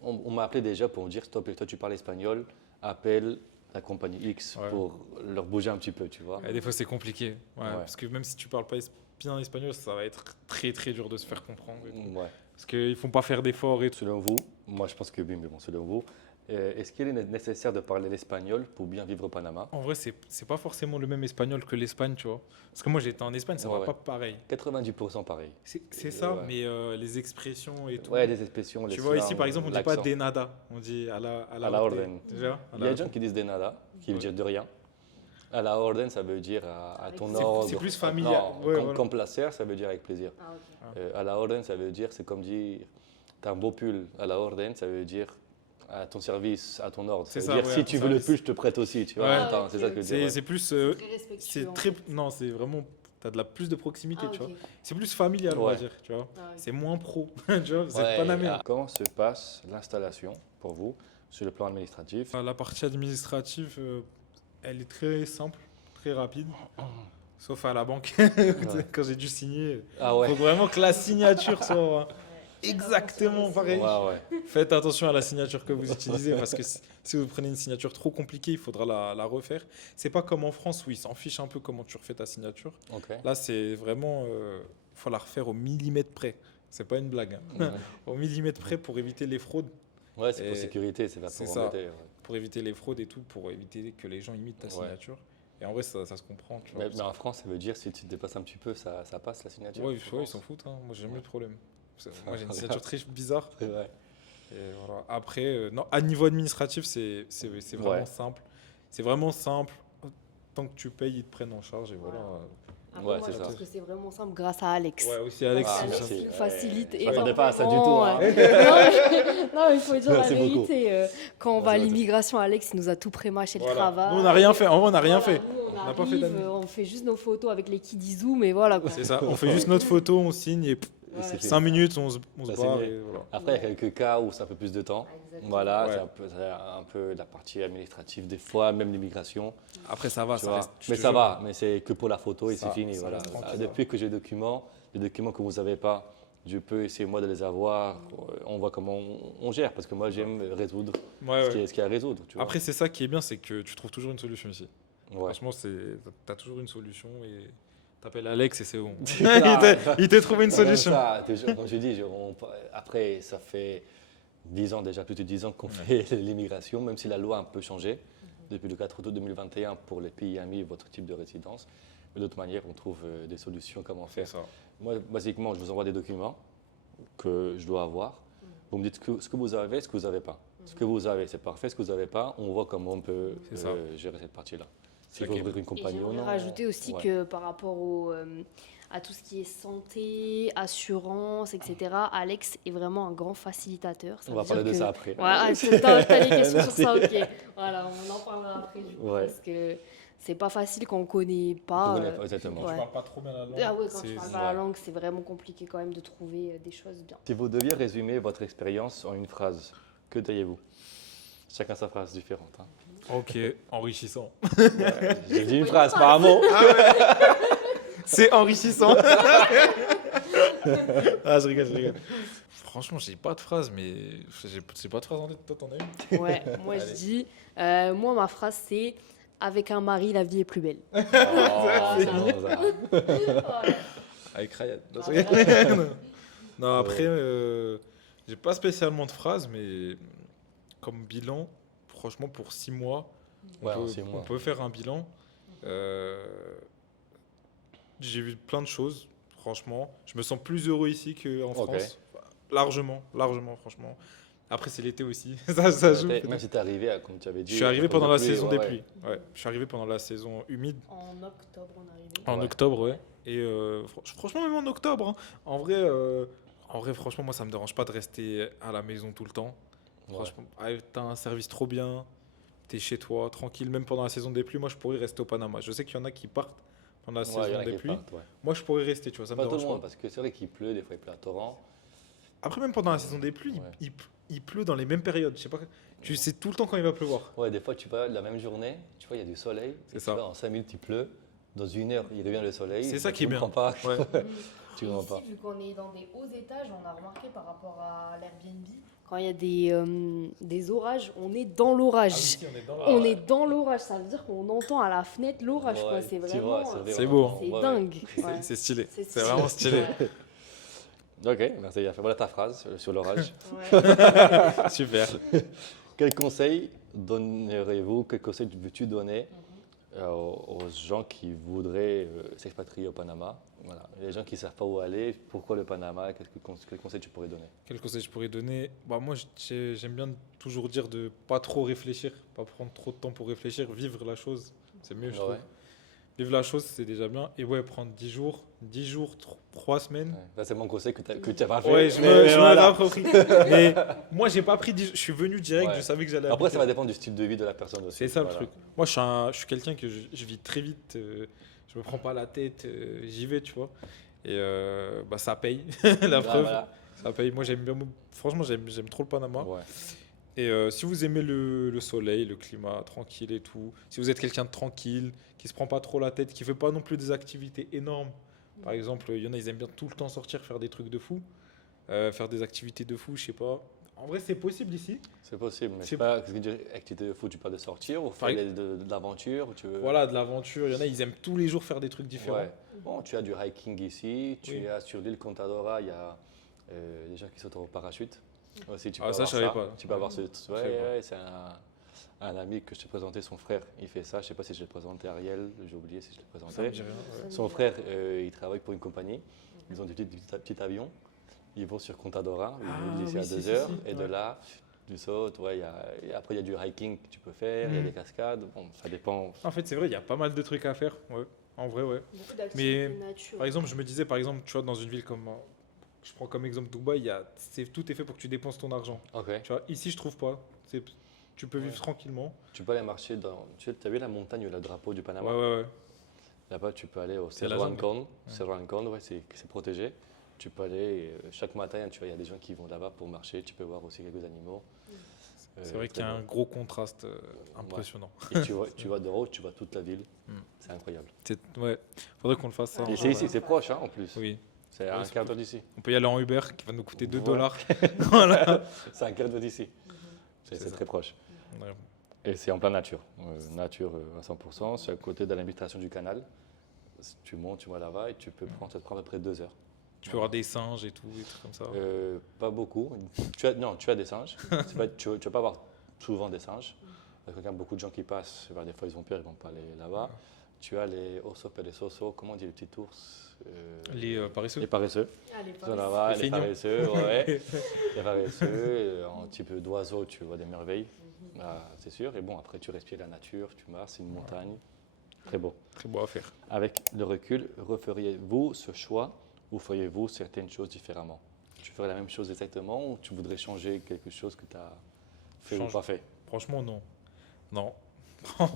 on m'a appelé déjà pour me dire stop, toi tu parles espagnol, appelle la compagnie X Ouais. pour leur bouger un petit peu, tu vois. Et des fois, c'est compliqué. Ouais, Ouais. Parce que même si tu parles pas bien espagnol, ça va être très très dur de se faire comprendre. et tout. Ouais. Parce qu'ils font pas faire d'efforts et tout. Selon vous, moi je pense que oui, mais bon, selon vous, est-ce qu'il est nécessaire de parler l'espagnol pour bien vivre au Panama? En vrai, c'est pas forcément le même espagnol que l'Espagne, tu vois. Parce que moi, j'étais en Espagne, ça Ouais, va ouais. pas pareil. 90% pareil. C'est ça, Ouais. mais les expressions et tout. Ouais, des expressions, les Tu vois, ici, slangs, par exemple, on dit pas l'accent. de nada, on dit à la À la orden. Déjà Il y a des gens qui disent de nada, qui veut dire de rien. À la orden, ça veut dire à ton C'est- ordre. c'est plus familial. Non, Ouais, comme, voilà. comme placer, ça veut dire avec plaisir. Ah, ok. À la orden, ça veut dire, c'est comme dire, t'as un beau pull. À la orden, ça veut dire à ton service, à ton ordre. C'est Ça ça, veut dire, ouais, si à tu ton veux le service. pull, je te prête aussi, tu vois. Ouais. Attends, c'est ça que je veux dire. C'est plus. Très respectueux. C'est en très. fait. Non, c'est vraiment. T'as de la plus de proximité, Ah, tu ok. vois. C'est plus familial, on va Ouais. dire, tu vois. Ah, ouais. C'est moins pro, tu vois. C'est Ouais, panamien. comment se passe l'installation pour vous sur le plan administratif? Enfin, la partie administrative, elle est très simple, très rapide. Sauf à la banque, quand j'ai dû signer. Ah Il ouais. faut vraiment que la signature soit exactement pareille. Ouais, ouais. Faites attention à la signature que vous utilisez parce que si vous prenez une signature trop compliquée, il faudra la refaire. C'est pas comme en France où ils s'en fichent un peu comment tu refais ta signature. Ok. Là, c'est vraiment. Faut la refaire au millimètre près. C'est pas une blague. Hein. Ouais. Au millimètre près pour éviter les fraudes. Ouais, c'est pour Et sécurité, c'est pas c'est pour ça. embêter. Ouais. Pour éviter les fraudes et tout, pour éviter que les gens imitent ta Ouais. signature. Et en vrai, ça se comprend. Tu vois, Mais en France, ça veut dire si tu te dépasses un petit peu, ça passe la signature. ouais, je ils pense. s'en foutent. Hein. Moi, j'ai jamais eu de problème. Moi, j'ai une Regarde. signature très bizarre. C'est vrai. Et voilà. Après, non, à niveau administratif, c'est vraiment Ouais. simple. C'est vraiment simple. Tant que tu payes, ils te prennent en charge et voilà. Après, Ouais, moi, c'est je ça. pense que c'est vraiment simple grâce à Alex. Ouais, aussi Alex. Ah, il- merci. Alex nous facilite Je m'attendais pas à ça du énormément, tout, hein. ouais. Non, il faut dire la Merci beaucoup. vérité. Quand on va à Merci. l'immigration, Alex il nous a tout prémâché le Voilà. travail. Nous, on n'a rien fait. En vrai, on n'a rien Voilà, fait. nous, on n'a pas fait arrive, d'admin. on fait juste nos photos avec les kiddies Zoom et voilà quoi. C'est ça. On fait juste notre photo, on signe et Ouais. c'est fait. 5 minutes, on se Ça, c'est barre. bien. Et voilà. Après, il y a quelques cas où c'est un peu plus de temps. Exactement. Voilà, Ouais. c'est un peu la partie administrative, des fois, même l'immigration. Après, ça va. tu Ça vois. reste, je Mais te ça jure. va, mais c'est que pour la photo et Ça- c'est fini. ça Voilà. reste tranquille. Depuis que j'ai les documents que vous n'avez pas, je peux essayer moi de les avoir. On voit comment on gère, parce que moi j'aime résoudre Ouais, ce ouais. qu'il y a à résoudre. Tu vois. Après, c'est ça qui est bien, c'est que tu trouves toujours une solution ici. Ouais. Franchement, t'as toujours une solution et t'appelles Alex et c'est bon. C'est il ça. il t'a trouvé une C'est comme solution. ça, comme je dis, après, ça fait 10 ans déjà, plus de 10 ans qu'on fait l'immigration, même si la loi a un peu changé depuis le 4 août 2021 pour les pays amis et votre type de résidence. Mais d'autre manière, on trouve des solutions comment C'est faire. ça. Moi, basiquement, je vous envoie des documents que je dois avoir. Vous me dites ce que vous avez, ce que vous n'avez pas. Ce que vous avez, c'est parfait. Ce que vous n'avez pas, on voit comment on peut C'est ça. gérer cette partie-là. S'il Ok. faut ouvrir une Et compagnie ou j'aimerais non. rajouter aussi Ouais. que par rapport à tout ce qui est santé, assurance, etc., Alex est vraiment un grand facilitateur. On va parler de ça après. Voilà, t'as les questions sur Merci. ça, ok. Voilà, on en parlera après du coup, Ouais. parce que c'est pas facile quand on connaît On pas. connaît pas exactement. ouais. Tu parles pas trop bien la langue. Ah ouais, quand tu c'est- parles pas la langue, c'est vraiment compliqué quand même de trouver des choses bien. Si vous deviez résumer votre expérience en une phrase, que diriez-vous? Chacun sa phrase différente. Hein. Ok, enrichissant. J'ai dit une phrase, pas un mot. C'est enrichissant. Ah, je rigole. Franchement, j'ai pas de phrase, mais j'ai pas de phrase en tête. Toi, t'en as une? Ouais, moi je Allez. dis, moi ma phrase c'est avec un mari, la vie est plus belle. Oh, c'est bon, ça. Avec Ryan. Non, Ah, c'est vrai. ouais. Non, après, j'ai pas spécialement de phrase, mais comme bilan, franchement, pour 6 mois, Ouais, en 6 mois. on peut faire un bilan. J'ai vu plein de choses, franchement. Je me sens plus heureux ici qu'en Ok. France. Largement, franchement. Après, c'est l'été aussi. Ça joue. Même si t'es arrivé, comme tu avais dit. Je suis arrivé à cause pendant de la pluie, saison ouais, des ouais. pluies. Ouais. Je suis arrivé pendant la saison humide, En octobre, on est arrivé. en Ouais. octobre, ouais. Et franchement, même en octobre, hein. En vrai, franchement, moi, ça me dérange pas de rester à la maison tout le temps. Ouais. Franchement, t'as un service trop bien, t'es chez toi, tranquille. Même pendant la saison des pluies, moi, je pourrais rester au Panama. Je sais qu'il y en a qui partent pendant la Ouais, il y en saison a des qui pluies. partent, ouais. Moi, je pourrais rester, tu vois, ça me Pas tout le dérange monde, pas. parce que c'est vrai qu'il pleut, des fois il pleut à torrent. Après, même pendant la saison des pluies, Ouais. il pleut dans les mêmes périodes. Je sais pas, tu sais tout le temps quand il va pleuvoir. Ouais, des fois tu vas la même journée, tu vois, il y a du soleil. C'est et ça. Tu vois, en 5 minutes il pleut, dans 1 heure il revient le soleil. C'est ça tu qui est bien. comprends pas. Ouais. Tu Et comprends ici, pas. vu qu'on est dans des hauts étages, on a remarqué par rapport à l'Airbnb, quand il y a des orages, on est dans l'orage. on est dans On est dans l'orage, ça veut dire qu'on entend à la fenêtre l'orage, quoi. Ouais, C'est tu vois, vraiment. vrai, C'est vraiment. beau. C'est Ouais, ouais. dingue. Ouais. C'est stylé. C'est C'est vraiment stylé. Ouais. Ok, merci Yafa. Voilà ta phrase sur l'orage. Ouais. Super. Quels conseils donnerez-vous, quels conseils veux-tu donner aux gens qui voudraient s'expatrier au Panama? Voilà. Les gens qui ne savent pas où aller, pourquoi le Panama? Quels conseils tu pourrais donner? Quel conseil je pourrais donner? Bah, moi, j'aime bien toujours dire de pas trop réfléchir, pas prendre trop de temps pour réfléchir, vivre la chose. C'est mieux, je trouve. Ouais. Vivre la chose, c'est déjà bien. Et ouais, prendre 10 jours, 3 semaines. Ouais. Là, c'est mon conseil que tu n'as pas fait. Ouais, je mais me voilà. l'approprie. Mais moi, j'ai pas pris 10 jours. Je suis venu direct, Ouais. je savais que j'allais Après, ça habiter. va dépendre du style de vie de la personne aussi. C'est ça le Voilà. truc. Moi, je suis quelqu'un que je vis très vite. Je me prends pas la tête, j'y vais, tu vois. Et bah, ça paye, la Ah, preuve. voilà. Ça paye. Moi, j'aime bien. Franchement, j'aime trop le Panama. Ouais. Et si vous aimez le soleil, le climat tranquille et tout, si vous êtes quelqu'un de tranquille, qui se prend pas trop la tête, qui fait pas non plus des activités énormes. Par exemple, il y en a, ils aiment bien tout le temps sortir, faire des trucs de fou, faire des activités de fou, je sais pas. En vrai, c'est possible ici. C'est possible, mais C'est- c'est pas. Qu'est-ce que tu dis, activité de foot, tu parles de sortir ou faire Par- de l'aventure ou tu veux... Voilà, de l'aventure. Il y en a, ils aiment tous les jours faire des trucs différents. Ouais. Bon, tu as du hiking ici, tu Oui. as sur l'île Contadora, il y a des gens qui sautent au parachute. Aussi, tu Ah, peux ça, avoir je savais pas. Tu peux avoir ce. Ouais, Je savais pas. ouais, c'est un ami que je t'ai présenté, son frère, il fait ça. Je sais pas si je l'ai présenté à Ariel, j'ai oublié si je l'ai Ça me présenté. dit rien. Ouais. Son frère, il travaille pour une compagnie. Ils ont des petits avions. Ils vont sur Contadora, ils Ah, vont d'ici oui, à si, 2 si, heures. si. Et de Ouais. là, tu sautes. Ouais, et après, il y a du hiking que tu peux faire, il y a Mhm. des cascades. Bon, ça dépend. En fait, c'est vrai, il y a pas mal de trucs à faire. Ouais. En vrai, ouais. Beaucoup d'activités nature. Par exemple, je me disais, par exemple, tu vois, dans une ville comme. Je prends comme exemple Dubaï, tout est fait pour que tu dépenses ton argent. Ok. Tu vois, ici, je trouve pas. Tu peux vivre Ouais. tranquillement. Tu peux aller marcher dans. Tu as vu la montagne où il y a le drapeau du Ouais, Panama? ouais, ouais. Là-bas, tu peux aller au C'est la Cerro jungle. Ancón. Cerro Ancón, ouais, c'est protégé. Tu peux aller, chaque matin, tu vois, il y a des gens qui vont là-bas pour marcher. Tu peux voir aussi quelques animaux. C'est vrai qu'il y a un gros contraste impressionnant. Et tu vois de haut, tu vois toute la ville. Mm. C'est incroyable. Ouais, faudrait qu'on le fasse ça. Ouais. Et c'est ici, c'est proche hein, en plus. Oui, C'est à un c'est quart d'heure d'ici. on peut y aller en Uber qui va nous coûter 2 Ouais. dollars. Voilà. C'est à un quart d'heure d'ici. C'est C'est ça. très proche. Ouais. Et c'est en plein nature. Nature à 100%. C'est à côté de l'habitation du canal. Tu montes, tu vas là-bas et ça te prend à peu près 2 heures. Tu peux avoir des singes et tout, des trucs comme ça. Pas beaucoup. Tu as des singes. Tu vas pas avoir souvent des singes. Parce que quand il y a beaucoup de gens qui passent, des fois ils ont peur, ils vont pas aller là-bas. Tu as les osos perezosos, comment on dit les petits ours Les paresseux. Les paresseux. Allez, Ils sont là-bas, Les les feignants. paresseux, ouais. Les paresseux, un petit peu d'oiseaux, tu vois des merveilles, c'est sûr. Et bon, après tu respires la nature, tu marches, c'est une montagne, très beau. Très beau à faire. Avec le recul, referiez-vous ce choix ou feriez-vous certaines choses différemment? Tu ferais la même chose exactement ou tu voudrais changer quelque chose que tu as fait ou pas fait? Franchement, non. Non.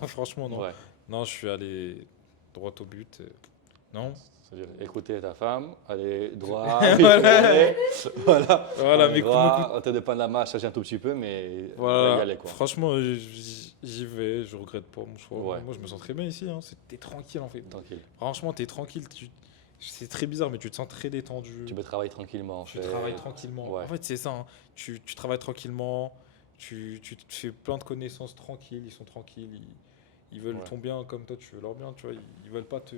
Franchement, non. Ouais. Non, je suis allé droit au but. Non. C'est-à-dire écouter ta femme, aller droit, Voilà. voilà, Voilà, aller mais droit, on te dépend de la marche, changer un tout petit peu, mais on va y Voilà. aller quoi. Franchement, j'y vais, je regrette pas mon choix. Ouais. Moi, je me sens très bien ici. Hein. T'es tranquille en fait. Tranquille. Franchement, t'es tranquille. C'est très bizarre, mais tu te sens très détendu. Tu peux travailler tranquillement en Tu fait. travailles tranquillement. Ouais. En fait, c'est ça. Hein. Tu travailles tranquillement. Tu te fais plein de connaissances tranquilles. Ils sont tranquilles. Ils veulent Ouais. ton bien comme toi, tu veux leur bien. Tu vois. Ils veulent pas te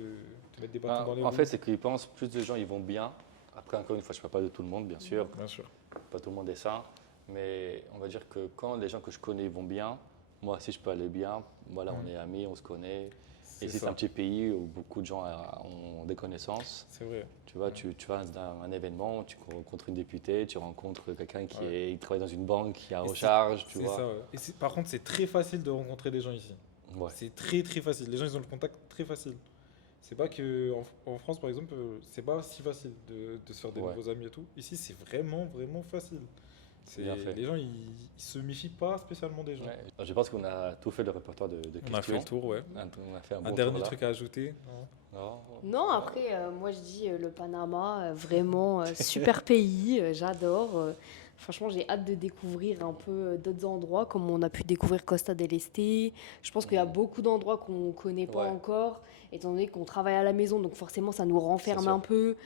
mettre des bâtons dans les En roues. fait, c'est qu'ils pensent, plus de gens ils vont bien. Après, encore une fois, je ne parle pas de tout le monde, bien sûr. Bien sûr. Pas tout le monde est sain. Mais on va dire que quand les gens que je connais vont bien, moi aussi je peux aller bien. Voilà, on est amis, on se connaît. Et ici, c'est ça. un petit pays où beaucoup de gens ont des connaissances. C'est vrai. Tu vois, tu vas dans un événement, tu rencontres une députée, tu rencontres quelqu'un qui Ouais. il travaille dans une banque, qui est en Et recharge, tu C'est vois. ça, ouais. Et par contre, c'est très facile de rencontrer des gens ici. Ouais. C'est très très facile. Les gens, ils ont le contact très facile. C'est pas que en France, par exemple, c'est pas si facile de se faire des Ouais. nouveaux amis et tout. Ici, c'est vraiment vraiment facile. Bien fait. Les gens, ils se méfient pas spécialement des gens. Ouais. Je pense qu'on a tout fait le répertoire de questions. On a fait le tour, ouais. On a fait un Un bon dernier tour là. truc à ajouter? Non. Non, après, moi je dis le Panama, vraiment super pays, j'adore. Franchement, j'ai hâte de découvrir un peu d'autres endroits, comme on a pu découvrir Costa del Este. Je pense qu'il y a beaucoup d'endroits qu'on ne connaît pas Ouais. encore, étant donné qu'on travaille à la maison, donc forcément ça nous renferme sûr. un peu.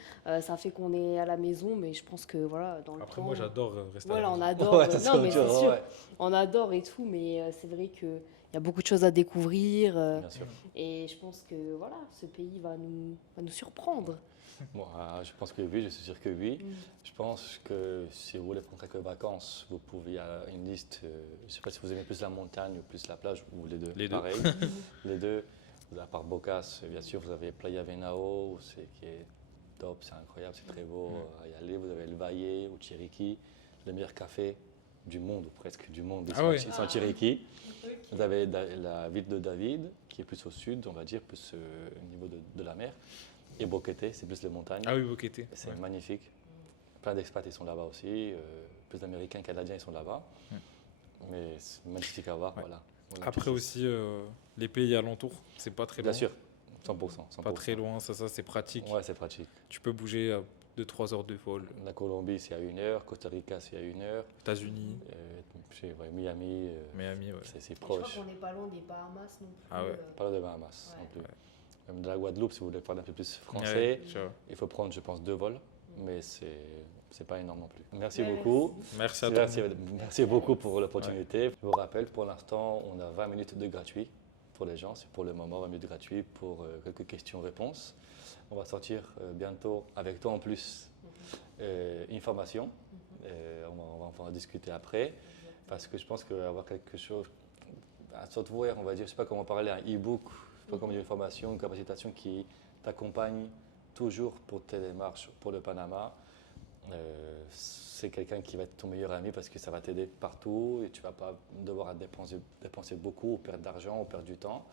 Ça fait qu'on est à la maison, mais je pense que voilà, dans le Après, temps. moi, j'adore rester à la Voilà, on maison. adore. Ouais, c'est Non, mais autre c'est chose, sûr, ouais. on adore et tout, mais c'est vrai qu'il y a beaucoup de choses à découvrir. Bien sûr. Et je pense que voilà, ce pays va nous surprendre. Moi, je pense que oui, je suis sûr que oui. Mm. Je pense que si vous voulez prendre quelques vacances, vous pouvez, il y a une liste, je ne sais pas si vous aimez plus la montagne ou plus la plage, ou les deux. Les deux. Pareil, les deux. À part Bocas, bien sûr, vous avez Playa Venao, qui est top, c'est incroyable, c'est très beau à y aller. Vous avez El Valle ou Chiriquí, le meilleur café du monde, ou presque du monde, Ah ouais. ils sont à Chiriquí. Vous avez la ville de David, qui est plus au sud, on va dire, plus au niveau de la mer. Et Boquete, c'est plus les montagnes. Ah oui, Boquete. C'est Ouais. magnifique. Plein d'expats ils sont là-bas aussi. Plus d'Américains, Canadiens ils sont là-bas. Mais c'est magnifique à voir. Ouais. Voilà. On a Après tout fait. aussi, les pays alentours, c'est pas très loin. Bien sûr, 100%. Pas très loin, ça c'est pratique. Ouais, c'est pratique. Tu peux bouger à 2-3 heures de vol. La Colombie, c'est à 1 heure. Costa Rica, c'est à 1 heure. États-Unis, Miami, Miami, ouais. c'est Je crois proche. qu'on n'est pas loin des Bahamas non plus. Ah ouais. Pas loin de Bahamas Ouais. non plus. Ouais. Même de la Guadeloupe, si vous voulez parler un peu plus français, Ouais, tu vois. il faut prendre, je pense, 2 vols. Mais c'est pas énorme non plus. Merci Ouais, beaucoup. Merci à toi. Merci beaucoup pour l'opportunité. Je vous rappelle, pour l'instant, on a 20 minutes de gratuit pour les gens. C'est pour le moment 20 minutes gratuit pour quelques questions-réponses. On va sortir bientôt avec toi en plus une formation. On va en discuter après parce que je pense qu'avoir quelque chose, un software, on va dire, je ne sais pas comment parler, un e-book, je ne sais pas comment dire, une formation, une capacitation qui t'accompagne toujours pour tes démarches pour le Panama. C'est quelqu'un qui va être ton meilleur ami parce que ça va t'aider partout et tu ne vas pas devoir dépenser beaucoup ou perdre d'argent ou perdre du temps.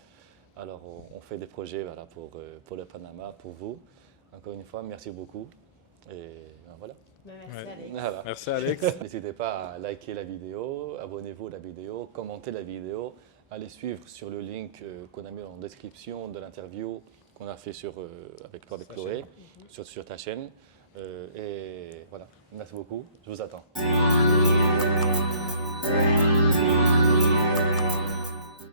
Alors on fait des projets voilà, pour le Panama, pour vous. Encore une fois, merci beaucoup. Et ben, voilà. Merci Ouais. Alex. Voilà. Merci Alex. N'hésitez pas à liker la vidéo, abonnez-vous à la vidéo, commentez la vidéo, allez suivre sur le link qu'on a mis en description de l'interview qu'on a fait avec toi, avec Sa Chloé, sur ta chaîne. Et voilà, merci beaucoup, je vous attends.